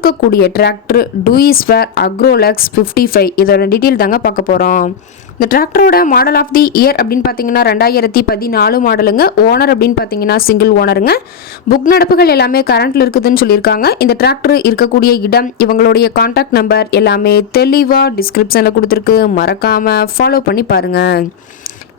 இருக்கக்கூடிய டிராக்டர் டூயிஸ்வர் Agrolux fifty five இதோட டீட்டெயில் தாங்க பார்க்க போகிறோம் இந்த டிராக்டரோட மாடல் ஆஃப் தி இயர் அப்படின்னு பார்த்தீங்கன்னா ரெண்டாயிரத்தி பதினாலு மாடலுங்க ஓனர் அப்படின்னு பார்த்தீங்கன்னா சிங்கிள் ஓனருங்க புக் நடப்புகள் எல்லாமே கரண்ட்டில் இருக்குதுன்னு சொல்லியிருக்காங்க. இந்த டிராக்டர் இருக்கக்கூடிய இடம் இவங்களுடைய காண்டாக்ட் நம்பர் எல்லாமே தெளிவாக டிஸ்கிரிப்ஷனில் கொடுத்துருக்கு. மறக்காமல் ஃபாலோ பண்ணி பாருங்கள்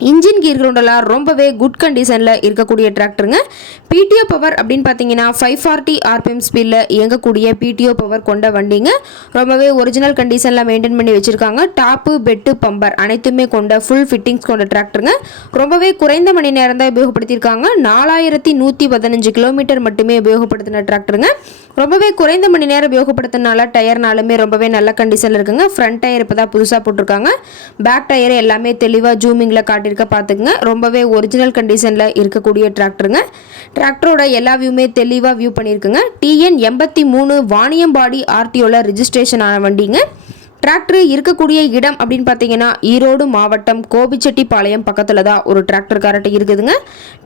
இன்ஜின் கீர் ரொம்பவே குட் கண்டிஷனில் இருக்கக்கூடிய டிராக்டருங்க பிடிஓ பவர் அப்படின்னு பார்த்தீங்கன்னா ஃபைவ் ஃபார்ட்டி ஆர்பிஎம் ஸ்பீடில் இயங்கக்கூடிய பிடிஓ பவர் கொண்ட வண்டிங்க. ரொம்பவே ஒரிஜினல் கண்டிஷனில் மெயின்டைன் பண்ணி வச்சுருக்காங்க. டாப்பு பெட்டு பம்பர் அனைத்துமே கொண்ட ஃபுல் ஃபிட்டிங்ஸ் கொண்ட டிராக்டருங்க ரொம்பவே குறைந்த மணி நேரம் தான் உபயோகப்படுத்தியிருக்காங்க. நாலாயிரத்தி நூற்றி பதினஞ்சு கிலோமீட்டர் மட்டுமே உபயோகப்படுத்தின டிராக்டருங்க ரொம்பவே குறைந்த மணி நேரம் உபயோகப்படுத்தினால டயர்னாலுமே ரொம்பவே நல்ல கண்டிஷனில் இருக்குங்க. ஃப்ரண்ட் டயர் இப்போ தான் புதுசாக போட்டிருக்காங்க. பேக் டயர் எல்லாமே தெளிவாக ஜூமிங்கில் காட்டியிருக்க பார்த்துக்குங்க. ரொம்பவே ஒரிஜினல் கண்டிஷனில் இருக்கக்கூடிய டிராக்டருங்க டிராக்டரோட எல்லா வியூமே தெளிவாக வியூ பண்ணியிருக்குங்க. டிஎன் எண்பத்தி மூணு வாணியம்பாடி ஆர்டிஓவில் ரிஜிஸ்ட்ரேஷன் ஆன வண்டிங்க. டிராக்டர் இருக்கக்கூடிய இடம் அப்படின்னு பார்த்தீங்கன்னா ஈரோடு மாவட்டம் கோபிச்செட்டிப்பாளையம் பக்கத்தில் தான் ஒரு டிராக்டர் கார்ட்டை இருக்குதுங்க.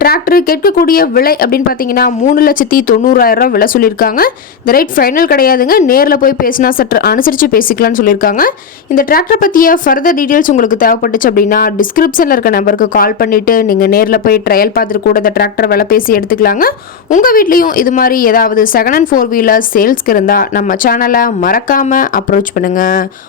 டிராக்டர் கேட்கக்கூடிய விலை அப்படின்னு பார்த்தீங்கன்னா மூணு லட்சத்தி தொண்ணூறாயிரம் ரூபா விலை சொல்லியிருக்காங்க. இந்த ரேட் ஃபைனல் கிடையாதுங்க. நேரில் போய் பேசினா சற்று அனுசரித்து பேசிக்கலாம்னு சொல்லியிருக்காங்க. இந்த டிராக்டர் பற்றிய ஃபர்தர் டீட்டெயில்ஸ் உங்களுக்கு தேவைப்பட்டுச்சு அப்படின்னா டிஸ்கிரிப்ஷனில் இருக்க நம்பருக்கு கால் பண்ணிவிட்டு நீங்கள் நேரில் போய் ட்ரையல் பார்த்துட்டு கூட இந்த டிராக்டர் விலை பேசி எடுத்துக்கலாங்க. உங்கள் வீட்லேயும் இது மாதிரி ஏதாவது செகண்ட் அண்ட் ஃபோர் வீலர் சேல்ஸ்க்கு இருந்தால் நம்ம சேனலை மறக்காமல் அப்ரோச் பண்ணுங்கள்